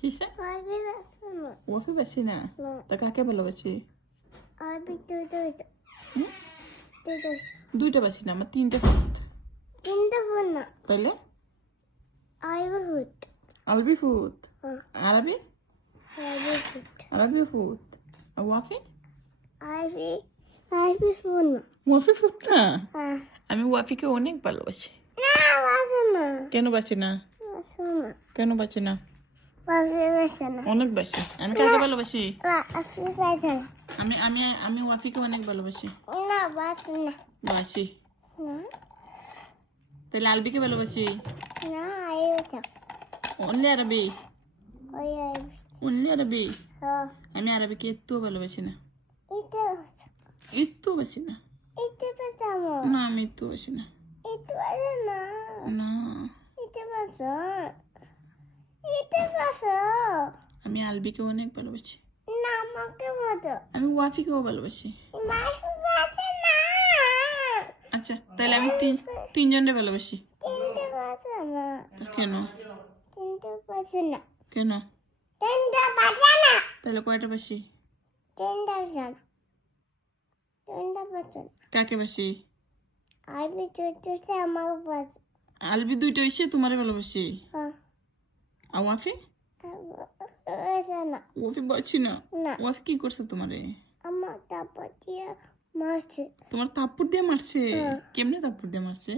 কিসে ওয়াফি বাসি না তা কাকে ভালোবাসি দুইটা বাসি না আমার তিনটা ফুট তাইলে আরবি ফুট আরবি আরবি ফুট আর ওয়াফি ওয়াফি ফুট না আমি ওয়াফিকে অনেক ভালোবাসি কেন বাসি না কেন বাসি না অনেক বাসি আমি কাকে ভালোবাসি আমি আমি আমি ওয়াফিকে অনেক ভালোবাসি বাসি তাহলে আলবিকে ভালোবাসি অনলি আরবি অনলি আরবি আমি আরবিকে একটু ভালোবাসি না একটু বাসি না না আমি একটু বাসি না না আমি আলবিকে অনেক ভালোবাসি আমি ওয়াফিকেও ভালোবাসি আচ্ছা তাহলে আমি তিনজনকে ভালোবাসি কেন কেন তাহলে কয়টা বাসি কাকে বাসি আলবি দুইটা হইছে তোমারে ভালোবাসি আর ওয়াফি ওয়াফি বাসি না ওয়াফি কি করছে তোমারে তোমার তাপ্পড় দিয়ে মারছে কেমনে তাপ্পড় দিয়ে মারছে